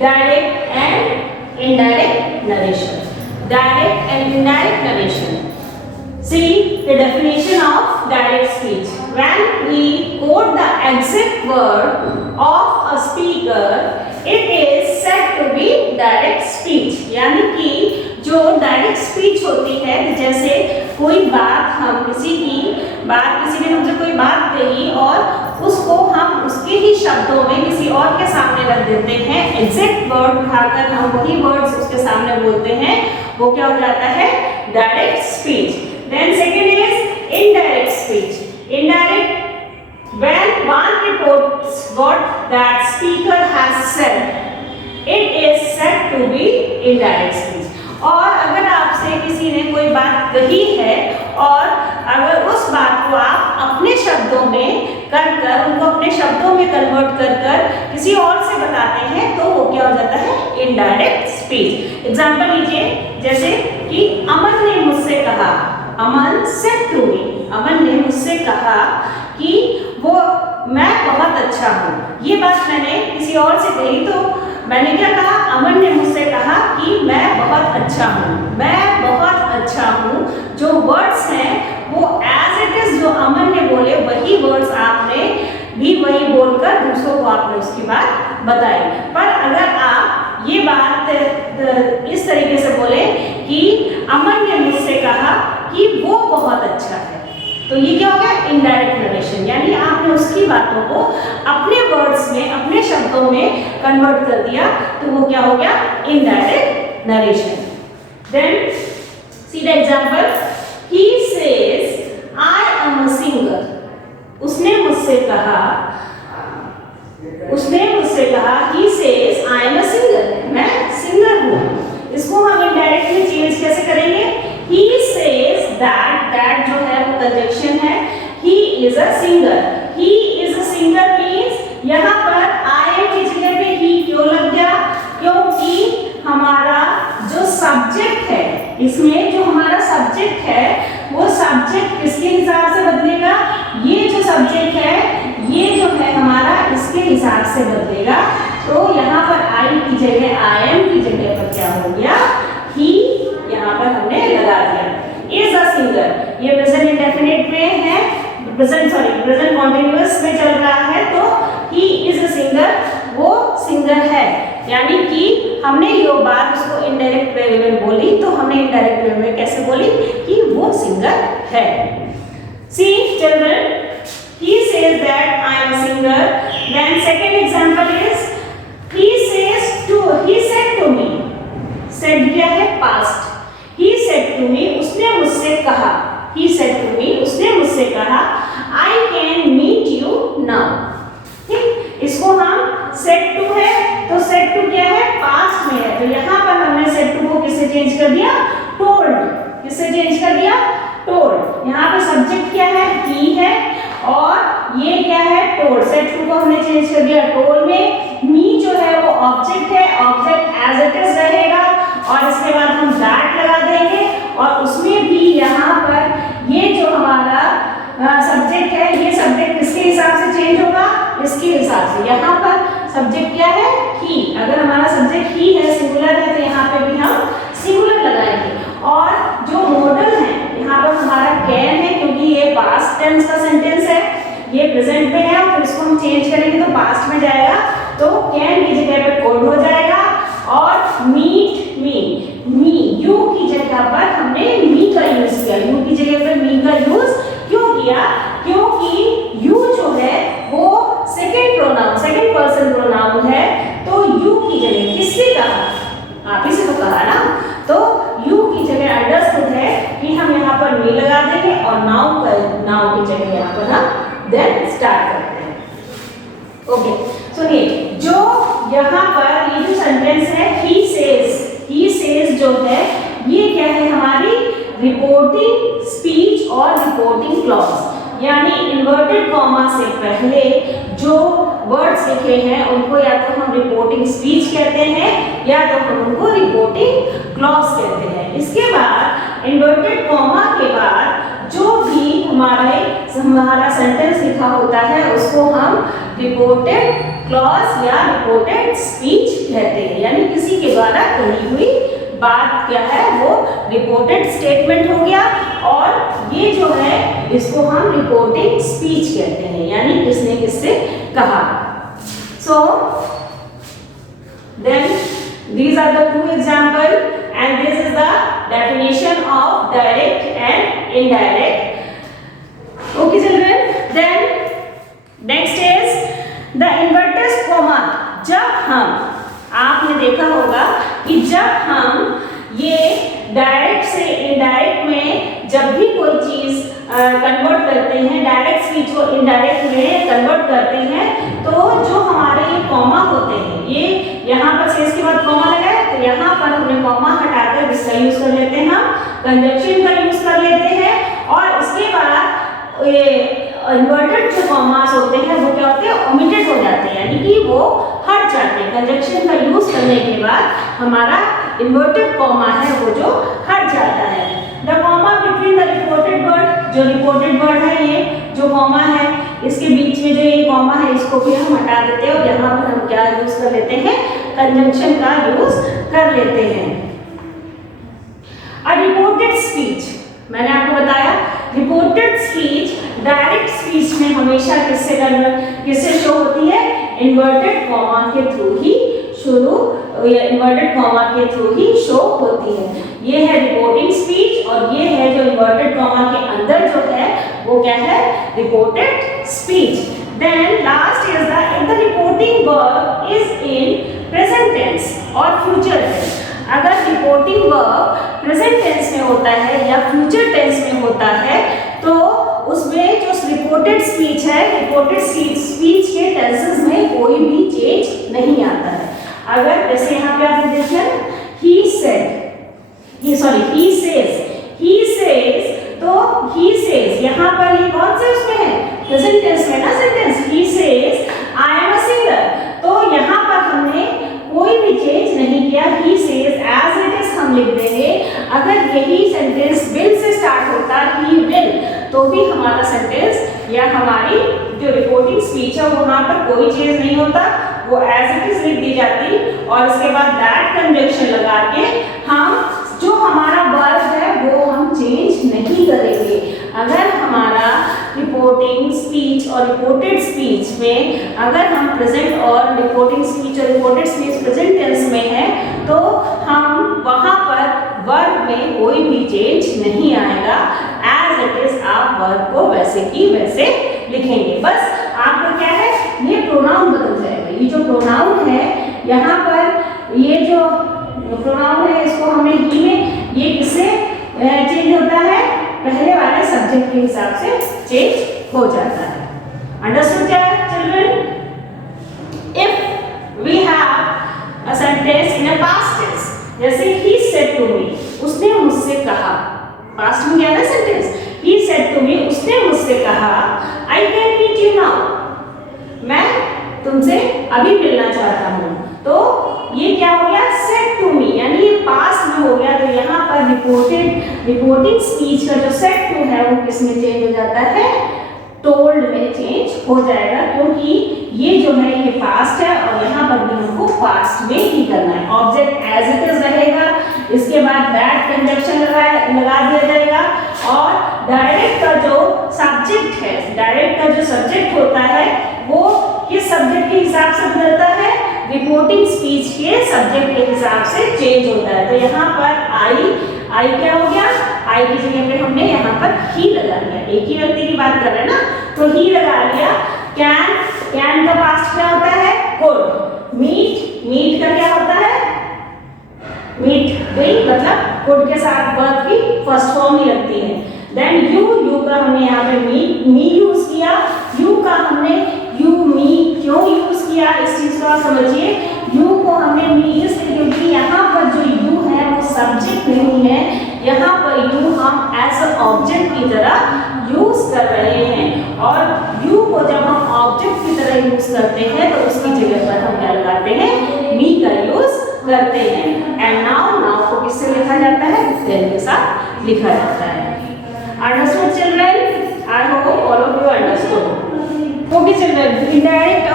Direct and indirect narration. Direct and indirect narration. See the definition of direct speech. When we quote the exact word of a speaker, it is said to be direct speech. यानी कि जो direct speech होती है, जैसे कोई बात हम किसी ने हमसे कोई बात कही और उसको हम उसके ही शब्दों में किसी और के सामने रख देते हैं, एग्जैक्ट वर्ड उठाकर हम वही वर्ड्स उसके सामने बोलते हैं, वो क्या हो जाता है? Direct speech. Then second is indirect speech. Indirect when one reports what that speaker has said, it is said to be indirect speech. और अगर आपसे किसी ने कोई बात कही है और अगर उस बात को आप अपने शब्दों में कर उनको अपने शब्दों में कन्वर्ट कर किसी और से बताते हैं, तो वो क्या हो जाता है? Indirect speech. एग्जांपल लीजिए, जैसे कि अमन ने मुझसे कहा, अमन सेड टू मी, अमन ने मुझसे कहा कि वो मैं बहुत अच्छा हूँ. ये बात मैंने किसी और से कही, तो मैंने क्या कहा? अमन ने मुझसे कहा कि मैं बहुत अच्छा हूँ, मैं बहुत अच्छा हूँ. जो वर्ड्स हैं वो एज इट इज जो अमन ने बोले वही वर्ड्स आपने भी वही बोलकर दूसरों को आपने उसकी बात बताई. पर अगर आप ये बात इस तरीके से बोले कि अमन ने मुझसे कहा कि वो बहुत अच्छा है, तो ये क्या हो गया? Indirect narration. यानी आपने उसकी बातों को अपने वर्ड्स में, अपने शब्दों में कन्वर्ट कर दिया, तो वो क्या हो गया? Indirect narration. Then see the example. He says I am a singer. उसने मुझसे कहा he says I am a singer, मैं सिंगर हूँ. इसको हम इनडायरेक्टली चेंज कैसे करेंगे? ही सेज दैट जो है वो कंजक्शन है. He is a singer. He is a singer means यहाँ पर आई एम की जगह पे ही क्यों लग गया? क्योंकि हमारा जो सब्जेक्ट है, इसमें जो हमारा सब्जेक्ट है वो सब्जेक्ट किसके हिसाब से बदलेगा? ये जो सब्जेक्ट है ये जो है हमारा इसके हिसाब से बदलेगा. तो यहाँ पर आई की जगह आई एम की जगह पर क्या हो गया? ही यहाँ पर हमने लगा दिया. इज अ सिंगर, ये प्रेजेंट इंडेफिनिट में है, प्रेजेंट कॉन्टिन्यूअस में चल रहा है, तो ही इज अ सिंगर, वो सिंगर है. यानी कि हमने ये बात उसको इनडायरेक्ट वे में बोली, तो हमने इनडायरेक्ट वे में कैसे बोली? कि वो सिंगर है. सी children, he says that I am a singer. Then second example is he said to me. said क्या है? past. he said to me, उसने मुझसे कहा. he said to me, उसने मुझसे कहा I can meet you now. ठीक, इसको हम said to है, तो said to क्या है? past में है, तो यहाँ पर हमने said to को किससे चेंज कर दिया? told. किससे चेंज कर दिया? told. यहाँ पे सब्जेक्ट क्या है? he है, और ये क्या है? told. said to को हमने चेंज कर दिया told में. me जो है वो ऑब्जेक्ट है, ऑब्जेक्ट एज इट इज रहेगा, और इसके बाद हम that लगा देंगे, और उसमें भी यहाँ पर ये जो हमारा सब्जेक्ट है, ये सब्जेक्ट किसके हिसाब से चेंज होगा? इसके हिसाब से. यहाँ पर सब्जेक्ट क्या है? he. अगर हमारा सब्जेक्ट he है, सिंगुलर है, तो यहाँ पे भी हम सिंगुलर लगाएंगे. और जो मॉडल है यहाँ पर हमारा can है, क्योंकि ये पास्ट टेंस का सेंटेंस है, ये प्रेजेंट में है, और इसको हम चेंज करेंगे तो पास्ट में जाएगा, तो can की जगह पे could हो जाएगा. और meet me, you की जगह पर हमने me का यूज किया. you की जगह पर me का यूज क्यों किया? क्योंकि you जो है वो सेकंड पर्सन प्रोनाउन है, तो you की जगह किसने कहा? आप ही से तो कहा ना. तो you की जगह अंडरस्टूड है कि हम यहाँ पर me लगा देंगे, और नाउ की जगह यहाँ पर हम देन स्टार्ट करते हैं. ओके, सुनिए, जो यहाँ पर ये जो सेंटेंस है he says जो है, ये क्या है? हमारी रिपोर्टिंग स्पीच और रिपोर्टिंग क्लॉज. यानी इन्वर्टेड कॉमा से पहले जो वर्ड्स लिखे हैं उनको या तो हम रिपोर्टिंग स्पीच कहते हैं, या तो हम उनको रिपोर्टिंग क्लॉज कहते हैं. इसके बाद इन्वर्टेड कॉमा के बाद जो भी हमारे हमारा सेंटेंस लिखा होता है उसको हम रिपोर्टेड क्लॉज या रिपोर्टेड स्पीच कहते हैं, यानी किसी के द्वारा कही हुई बात क्या है वो रिपोर्टेड स्टेटमेंट हो गया, और ये जो है इसको हम रिपोर्टिंग स्पीच कहते हैं, यानी किसने किससे कहा। So then these are the two example and this is the definition of direct and indirect. Okay children, then next is the inverted comma. जब हम, आपने देखा होगा कि जब हम ये डायरेक्ट से इनडायरेक्ट में जब भी कोई चीज कन्वर्ट करते हैं, डायरेक्ट स्पीच को इनडायरेक्ट में कन्वर्ट करते हैं, तो जो हमारे ये कॉमा होते हैं, ये यहाँ पर से इसके बाद कॉमा लगा है तो यहाँ पर हमने कॉमा हटाकर किसका यूज कर लेते हैं, हम कंजंक्शन का यूज कर लेते हैं, और इसके बाद ये इन्वर्टेड जो कॉमास होते हैं वो क्या होते हैं, ओमिटेड हो जाते हैं, यानी कि वो हट जाते हैं। कंजंक्शन का यूज करने के बाद हमारा इन्वर्टेड कॉमा है वो जो हट जाता है। The comma between the reported word, जो रिपोर्टेड वर्ड है ये जो कॉमा है इसके बीच में जो ये कॉमा है इसको भी हम हटा देते हैं, और यहाँ पर हम क्या यूज कर लेते हैं, कंजंक्शन का यूज कर लेते हैं। अ रिपोर्टेड स्पीच, मैंने आपको बताया रिपोर्टेड स्पीच डायरेक्ट स्पीच में हमेशा किससे शो होती है, इन्वर्टेड कॉमा के थ्रू ही शुरू, इन्वर्टेड कॉमा के थ्रू ही शो होती है। ये है रिपोर्टिंग स्पीच, और ये है जो इन्वर्टेड कॉमा के अंदर जो है वो क्या है, reported speech. Then last is the reporting verb is in present tense और फ्यूचर टेंस। अगर रिपोर्टिंग वर्ब प्रेजेंट टेंस में होता है या फ्यूचर टेंस में होता है तो उसमें जो रिपोर्टेड स्पीच है, रिपोर्टेड स्पीच के टेंसेस में कोई भी चेंज नहीं आता है। अगर जैसे यहाँ पे आपने देखा he said, he says, तो he says यहाँ पर ये कौन से उसमें है, प्रेजेंट टेंस में ना sentence, he says I am a singer, तो यहाँ पर हमने कोई भी चेंज नहीं किया, he says as it is हम लिख देंगे। अगर यही सेंटेंस will से स्टार्ट होता, he will, तो भी हमारा सेंटेंस या हमारी जो रिपोर्टिंग स्पीच है वहां पर कोई चेंज नहीं होता, वो एज इट इज लिख दी जाती, और इसके बाद दैट कंजंक्शन लगा के हम जो हमारा वर्ब है वो हम चेंज नहीं करेंगे। अगर हमारा रिपोर्टिंग स्पीच और रिपोर्टेड स्पीच में अगर हम प्रेजेंट और रिपोर्टिंग स्पीच और रिपोर्टेड स्पीच प्रेजेंट टेंस में है तो हम वहां पर वर्ब में कोई भी चेंज नहीं आएगा, एज इट इज आप वर्ब को वैसे की वैसे लिखेंगे। बस आपका क्या है, ये प्रोनाउन बदल जाएगा। ये जो प्रोनाउन है यहाँ पर, ये जो प्रोनाउन है इसको हमने ही में, ये किससे चेंज होता है, पहले वाले सब्जेक्ट के हिसाब से चेंज हो जाता है। Understood children? If we have a sentence in a past tense, जैसे he said to me, उसने मुझसे कहा, पास्ट में क्या है sentence, he said to me, उसने मुझसे कहा, I can meet you now, मैं तुमसे अभी मिलना चाहता हूँ, तो ये क्या हो गया, said to me, यानी ये पास्ट में हो गया, तो यहाँ पर रिपोर्टिंग स्पीच का जो said to है वो किस में चेंज हो जाता है, टोल्ड में चेंज हो जाएगा, क्योंकि ये जो है ये पास्ट है और यहाँ पर भी हमको पास्ट में ही करना है। ऑब्जेक्ट एज इट इज रहेगा, इसके बाद दैट कंजंक्शन लगा दिया जाएगा, और डायरेक्ट का जो सब्जेक्ट है, डायरेक्ट का जो सब्जेक्ट होता है वो किस सब्जेक्ट के हिसाब से बदलता है, रिपोर्टिंग स्पीच के सब्जेक्ट के हिसाब से चेंज होता है। तो यहाँ पर आई क्या हो गया, आई की जगह पे हमने यहाँ पर ही लगा लिया, एक ही व्यक्ति की बात कर रहे हैं ना, तो ही लगा लिया। कैन का पास्ट क्या होता है, कुड। मीट का क्या होता है, मीट मतलब कुड के साथ वर्ब की फर्स्ट फॉर्म ही लगती है। देन यू का हमने यहाँ पे मी यूज किया, यू का हमने यू मी क्यों यूज किया, इस चीज को आप समझिए। यू को हमने मी इसलिए क्योंकि यहाँ पर जो यू है वो सब्जेक्ट नहीं है, यहाँ पर यू हम एज अ ऑब्जेक्ट की तरह यूज कर रहे हैं, और यू को जब हम ऑब्जेक्ट की तरह यूज करते हैं तो उसकी जगह पर हम क्या लगाते हैं, मी का यूज करते हैं। एंड नाउ को किससे लिखा जाता है, देन के साथ लिखा जाता है। Understood children? I hope all of indirect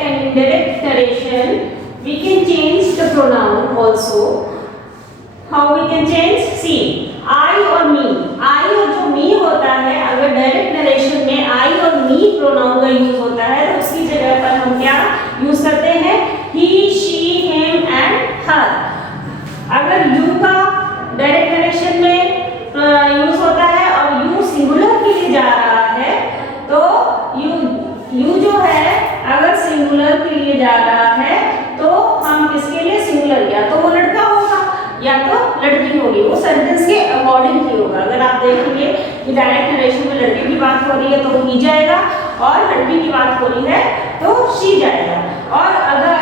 and indirect narration, we can change the pronoun also. How we can change? See, I और me, I और जो me होता है, अगर डायरेक्ट नरेशन में I और me प्रोनाउन का यूज होता है तो उसकी जगह पर हम क्या यूज करते हैं? he, she, him and her. अगर you का डायरेक्ट नरेशन में यूज होता है और you सिंगुलर के लिए जा रहा है तो you जो है अगर सिंगुलर के लिए जा रहा है तो हम किसके लिए सिंगुलर, या तो वो लड़का होगा या तो लड़की होगी, वो सेंटेंस के अकॉर्डिंग ही होगा। अगर आप देखेंगे कि डायरेक्ट नरेशन में लड़के की बात हो रही है तो ही जाएगा और लड़की की बात हो रही है तो शी जाएगा। और अगर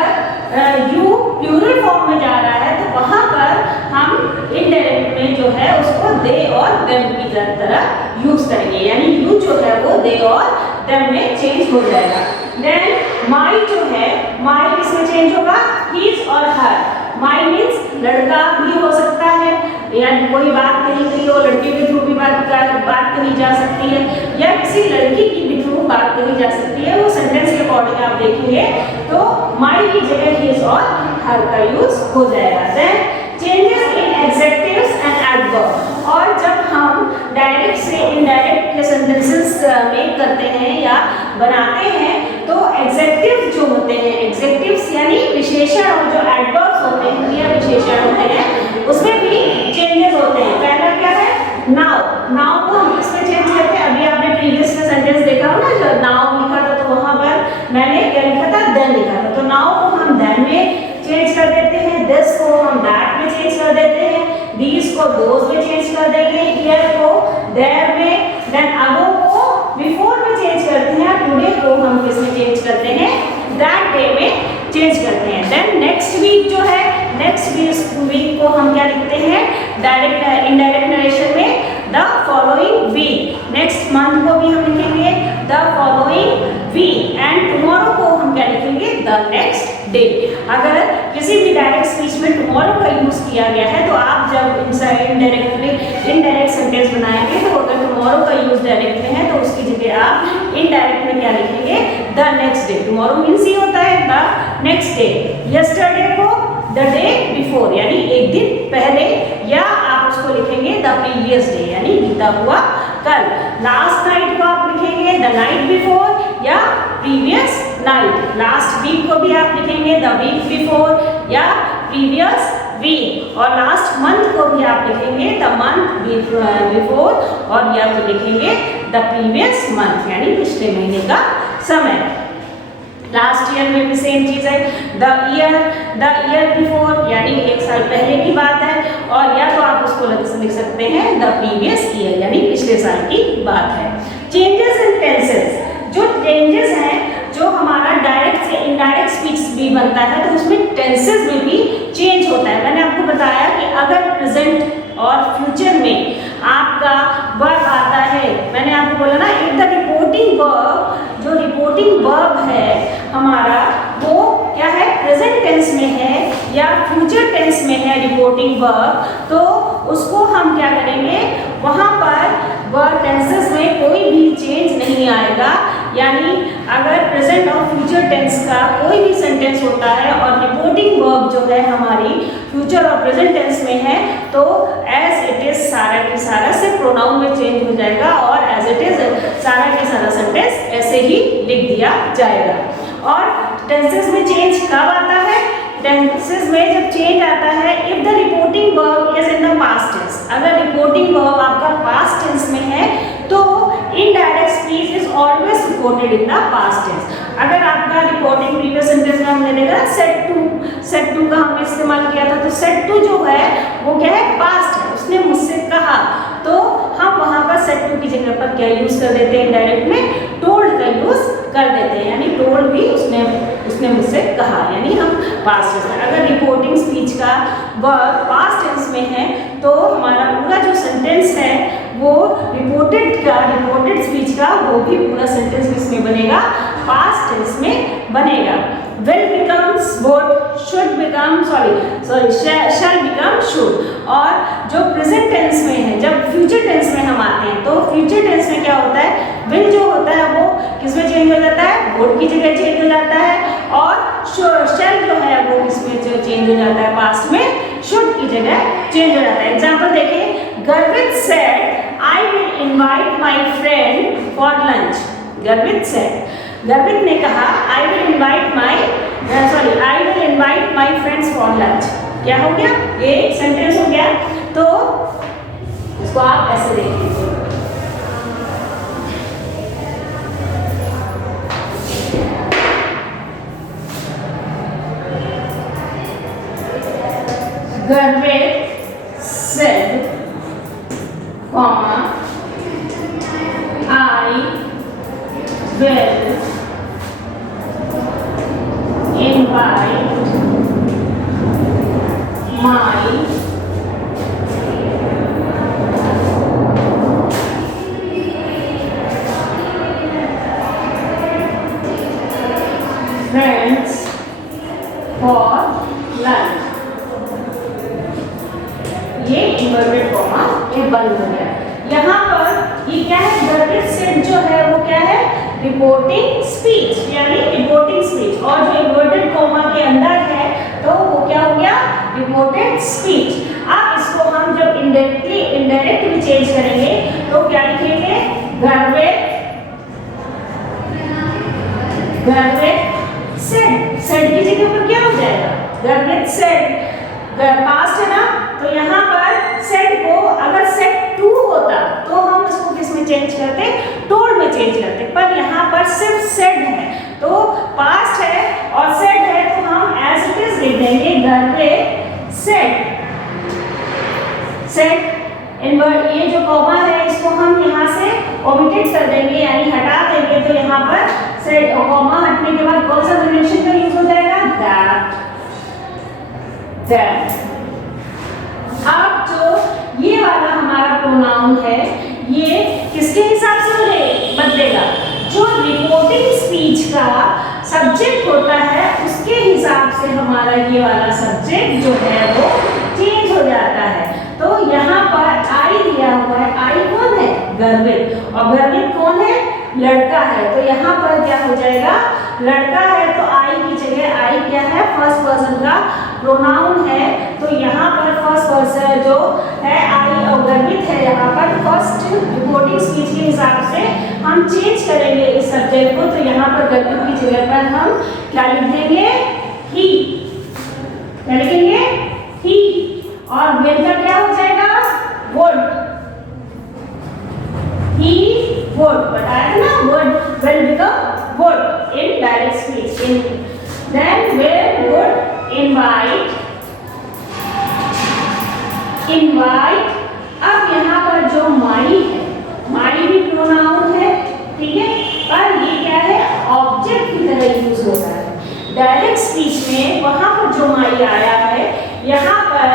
यू प्लूरल फॉर्म में जा रहा है तो वहां पर हम इनडायरेक्ट में जो है उसको दे और देम की तरह यूज करेंगे, यानी यू जो है वो दे और देम में चेंज हो जाएगा। देन माई जो है, माई किसमें चेंज होगा? हिज और हर। माई मीन्स लड़का भी हो सकता है, यानी कोई बात कही गई हो लड़के के थ्रू भी बात कही जा सकती है, या किसी लड़की की भी थ्रू बात कही जा सकती है। वो सेंटेंस के अकॉर्डिंग आप देखेंगे तो माई की जगह हिज और हर का यूज हो जाएगा। Then changes in adjectives and adverb, और जब हम डायरेक्ट से इनडायरेक्ट के सेंटेंसेस मेक करते हैं या बनाते हैं तो एडजेक्टिव्स जो होते हैं, एडजेक्टिव्स यानी विशेषण, और जो एडवर्ब्स होते हैं क्रिया विशेषण होते हैं उसमें भी चेंजेस होते हैं। पहला क्या है? नाउ। नाउ को हम किसमें चेंज करते हैं? अभी आपने प्रीवियस में सेंटेंस देखा हो ना, जो नाउ लिखा था तो वहां पर मैंने क्या लिखा था? देन लिखा था। तो नाउ को हम देन में चेंज कर देते हैं, दिस को हम दैट में चेंज कर देते हैं, दीज को दोज में चेंज कर देंगे, हियर को देयर में, देन अगो को बिफोर में चेंज करते हैं, टुडे को हम किस में चेंज करते हैं? दैट डे में चेंज करते हैं। देन नेक्स्ट वीक जो है, नेक्स्ट वीक को हम क्या लिखते हैं? डायरेक्ट इनडायरेक्ट नरेशन में the following week. Next month को भी हम लिखेंगे the following week, and tomorrow को हम क्या लिखेंगे? The next day. अगर किसी भी डायरेक्ट स्पीच में टुमारो का यूज किया गया है तो आप जब इनडायरेक्ट सेंटेंस बनाएंगे तो अगर टुमारो का यूज डायरेक्ट में है तो उसकी जगह आप इनडायरेक्ट में क्या लिखेंगे? The next day. Tomorrow means ये होता है द नेक्स्ट डे। यस्टरडे को द डे बिफोर, यानी एक दिन पहले, या आप उसको लिखेंगे द प्रीवियस डे, यानी बीता हुआ कल। लास्ट नाइट को आप लिखेंगे द नाइट बिफोर या प्रीवियस नाइट। लास्ट वीक को भी आप लिखेंगे द वीक बिफोर या प्रीवियस वीक। और लास्ट मंथ को भी आप लिखेंगे द मंथ बिफोर, और या तो लिखेंगे द प्रीवियस मंथ, यानी पिछले महीने का समय। लास्ट ईयर में भी सेम चीज है, द ईयर बिफोर, यानी एक साल पहले की बात है, और या तो आप उसको लिख सकते हैं द प्रीवियस ईयर, यानी पिछले साल की बात है। चेंजेस इन टेंसेस, जो चेंजेस हैं जो हमारा डायरेक्ट से इनडायरेक्ट स्पीच भी बनता है तो उसमें टेंसेस में भी चेंज होता है। मैंने आपको बताया कि अगर प्रेजेंट और फ्यूचर में आपका वर्ब आता है, मैंने आपको बोला ना, इफ द रिपोर्टिंग वर्ब, जो रिपोर्टिंग वर्ब है हमारा वो क्या है? प्रेजेंट टेंस में है या फ्यूचर टेंस में है रिपोर्टिंग वर्ब, तो उसको हम क्या करेंगे? वहां पर वर्ब टेंसेस में कोई भी चेंज नहीं आएगा। यानी अगर प्रेजेंट और फ्यूचर टेंस का कोई भी सेंटेंस होता है और रिपोर्टिंग वर्ब जो है हमारी फ्यूचर और प्रेजेंट टेंस में है तो एज इट इज सारा के सारा से प्रोनाउन में चेंज हो जाएगा और एज इट इज सारा के सारा सेंटेंस ऐसे ही लिख दिया जाएगा। और टेंसेस में चेंज कब आता है? टेंसेस में जब चेंज आता है if the reporting verb is in the past tense. अगर रिपोर्टिंग वर्ब आपका पास्ट टेंस में है तो indirect speech is always reported in the past tense. अगर आपका रिपोर्टिंग प्रीवियस सेंटेंस में हमने देखा सेड टू का हमने इस्तेमाल किया था, तो सेड टू जो है वो क्या है? पास्ट है। उसने मुझसे कहा, तो हम वहां पर सेड टू की जगह पर क्या यूज कर देते हैं? डायरेक्ट में टोल्ड का यूज कर देते हैं, यानी टोल्ड भी उसने मुझसे कहा, यानी हम पास्ट टेंस में। अगर रिपोर्टिंग स्पीच का वर्ब पास्ट टेंस में है तो हमारा पूरा जो सेंटेंस है वो रिपोर्टेड स्पीच का वो भी पूरा सेंटेंस किसमें बनेगा? पास्ट टेंस में बनेगा। will becomes would, should become shall become should। और जो प्रेजेंट टेंस में है, जब फ्यूचर टेंस में हम आते हैं तो फ्यूचर टेंस में क्या होता है? will जो होता है वो किसमें चेंज हो जाता है, वुड की जगह चेंज हो जाता है, और शेल जो है वो इसमें जो चेंज हो जाता है, पास्ट में शुड की जगह चेंज हो जाता है। एग्जांपल देखिए, गर्वित said I will invite my friend for lunch. गर्वित सेड, गर्वित ने कहा I will invite my friends for lunch. क्या हो गया, ये सेंटेंस हो गया। तो इसको आप ऐसे देख लीजिए, गर्वित said, comma, I will invite my friends for lunch। ये इन्वर्टेड कॉमा ये बंद हो गया। यहाँ पर ये क्या है, गर्वित सेड जो है वो क्या है, रिपोर्टिंग स्पीच, यानी रिपोर्टिंग स्पीच, और जो इन्वर्टेड कॉमा के अंदर है तो वो क्या हो गया, रिपोर्टेड स्पीच। अब इसको हम जब इनडायरेक्टली चेंज करेंगे तो क्या लिखेंगे, गर्वित सेड की जगह पर क्या हो जाएगा, गर्वित सेड, पास्ट है ना, तो यहाँ पर सेड को अगर सेड टू होता तो हम इसको किस में चेंज करते, टोल्ड में चेंज करते, पर यहाँ पर सिर्फ सेड है तो पास्ट है और सेड है तो हम एज इट इज लिख देंगे, गर्वित सेड। ये जो कॉमा है इसको हम यहाँ से ओमिटेड कर देंगे, यानी हटा देंगे, तो यहाँ पर सेड कॉमा हटने के बाद कौन सा कंजंक्शन का यूज हो जाएगा, दैट। अब जो ये वाला हमारा प्रोनाउन है ये किसके हिसाब से बदलेगा, जो रिपोर्टिंग स्पीच का सब्जेक्ट होता है उसके हिसाब से हमारा ये वाला सब्जेक्ट जो है वो चेंज हो जाता है। तो यहाँ पर आई दिया हुआ है, आई कौन है, गर्वित, और गर्वित कौन है, लड़का है, तो यहाँ पर क्या हो जाएगा, लड़का है तो आई की जगह आई क्या है, फर्स्ट पर्सन का प्रोनाउन है, तो यहाँ पर फर्स्ट पर्सन जो है आई और गर्वित है, यहाँ पर फर्स्ट रिपोर्टिंग स्पीच के हिसाब से हम चेंज करेंगे इस सब्जेक्ट को, तो यहाँ पर गर्वित की जगह पर हम क्या लिख देंगे, ही, क्या लिखेंगे, ही, और वेल का क्या हो जाएगा, वुड, ही वुड, बताया था ना, would will become would in direct speech, in then will would invite, अब यहाँ पर जो माई है, माई भी प्रोनाउन है, ठीक है, पर ये क्या है, ऑब्जेक्ट की तरह यूज होता है डायरेक्ट स्पीच में, वहां पर जो माई आया है, यहाँ पर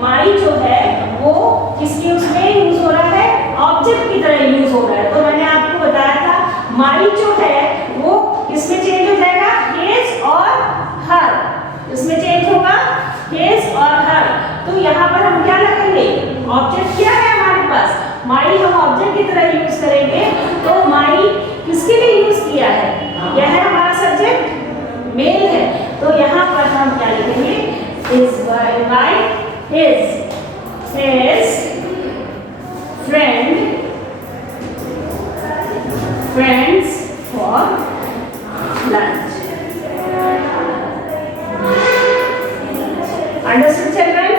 माई जो है वो किसके उसमें यूज हो रहा है, ऑब्जेक्ट की तरह यूज हो रहा है। तो मैंने आपको बताया था माई जो है वो किसमें चेंज हो जाएगा, हिज और हर, इसमें चेंज होगा हिज और हर, तो यहाँ पर हम क्या लगाएंगे, ऑब्जेक्ट क्या है हमारे पास, माई हम ऑब्जेक्ट की तरह यूज करेंगे, तो माई किसके लिए यूज किया है, यह है हमारा सब्जेक्ट मेल है, तो यहाँ पर हम क्या लिखेंगे, is invite his friends for lunch। Understood children?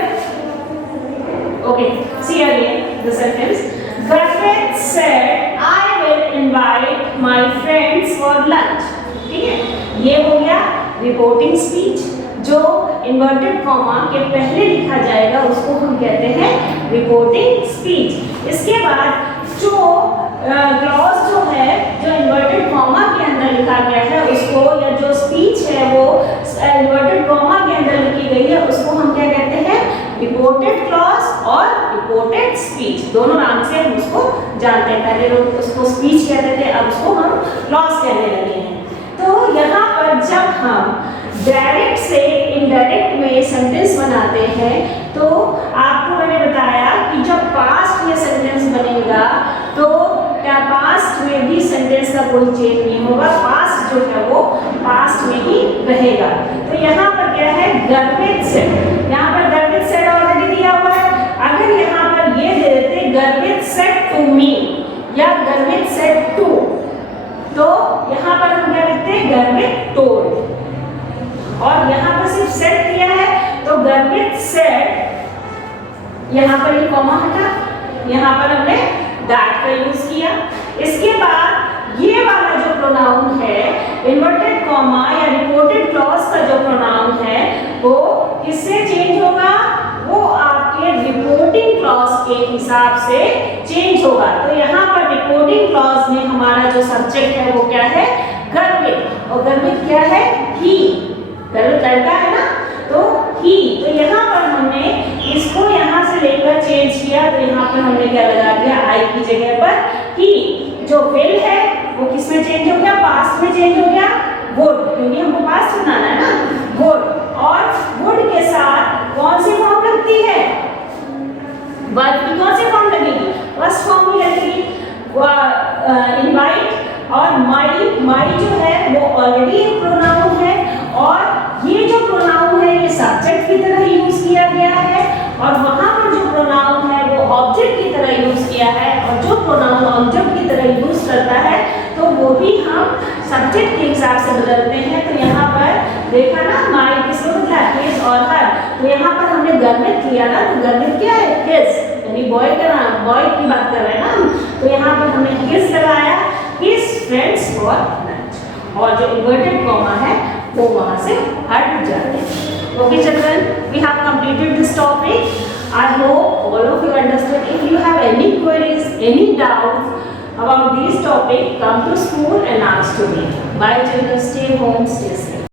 Okay, see again the sentence, Garvit said I will invite my friends for lunch। ठीक है, ये हो गया रिपोर्टिंग स्पीच, जो इन्वर्टेड कॉमा के पहले लिखा जाएगा उसको हम कहते हैं रिपोर्टिंग स्पीच। इसके बाद जो क्लॉज जो है जो इन्वर्टेड कॉमा के अंदर लिखा गया है उसको, या जो स्पीच है वो इन्वर्टेड कॉमा के अंदर लिखी गई है उसको हम क्या कहते हैं, रिपोर्टेड क्लॉज और रिपोर्टेड स्पीच, दोनों नाम से हम उसको जानते हैं। पहले लोग उसको स्पीच कहते थे, अब उसको हम क्लॉज कहने लगे हैं। तो यहाँ पर जब हम डायरेक्ट से इनडायरेक्ट में सेंटेंस बनाते हैं तो आपको मैंने बताया कि जब पास्ट में सेंटेंस बनेगा तो पास्ट में भी सेंटेंस का कोई चेंज नहीं होगा, पास्ट जो है वो पास्ट में ही रहेगा। तो यहाँ पर क्या है, गर्वित सेड, यहाँ पर गर्वित सेड ऑलरेडी दिया हुआ है। अगर यहाँ पर ये दे देते गर्वित सेड टू मी या गर्वित सेड टू, तो यहाँ पर हम क्या लिखते हैं, गर्वित टोल्ड। और यहाँ पर सिर्फ सेड दिया है तो गर्वित सेड, यहाँ पर ये कॉमा हटा, यहाँ पर हमने दैट का यूज किया। इसके बाद ये वाला जो प्रोनाउन है, इन्वर्टेड कॉमा या रिपोर्टेड क्लॉज का जो प्रोनाउन है वो किससे चेंज होगा, वो आपके रिपोर्टिंग क्लॉज के हिसाब से चेंज होगा। तो यहाँ पर रिपोर्टिंग क्लॉज में हमारा जो सब्जेक्ट है वो क्या है, गर्वित, और गर्वित क्या है, ही, गर्वित लड़का है ना, तो ही। तो यहाँ पर हमने इसको यहाँ से लेकर चेंज किया, तो यहाँ पर हमने क्या लगा दिया, आई की जगह पर ही। जो विल है वो किस में चेंज हो गया, पास्ट में चेंज हो गया, वुड, क्योंकि हमको पास्ट बनाना है ना, वुड। और वुड के साथ कौन सी फॉर्म लगती है, वर्ब की कौन सी फॉर्म लगेगी, फर्स्ट फॉर्म ही लगेगी, इनवाइट। और माई जो है वो ऑलरेडी एक प्रोनाउन है, और ये जो प्रोनाउन है ये सब्जेक्ट की तरह यूज किया गया है, और वहां पर जो प्रोनाउन है वो ऑब्जेक्ट की तरह यूज किया है। और जो प्रोनाउन ऑब्जेक्ट की तरह यूज करता है तो वो भी हम सब्जेक्ट के हिसाब से बदलते हैं। तो यहाँ पर देखा ना, माई किसको बदला, हिज और हर। तो यहाँ पर हमने गर्वित लिया ना, तो गर्वित क्या है, हिज, यानी बॉय का नाम, बॉय की बात कर रहे हैं ना। तो यहाँ पर हमने हिज लगाया, हिज फ्रेंड्स फॉर लंच, और जो इन्वर्टेड कॉमा है वो वहां से हट जाते हैं। Okay children, we have completed this topic. I hope all of you understood. If you have any queries, any doubts about this topic, come to school and ask to me. Bye children, stay home, stay safe.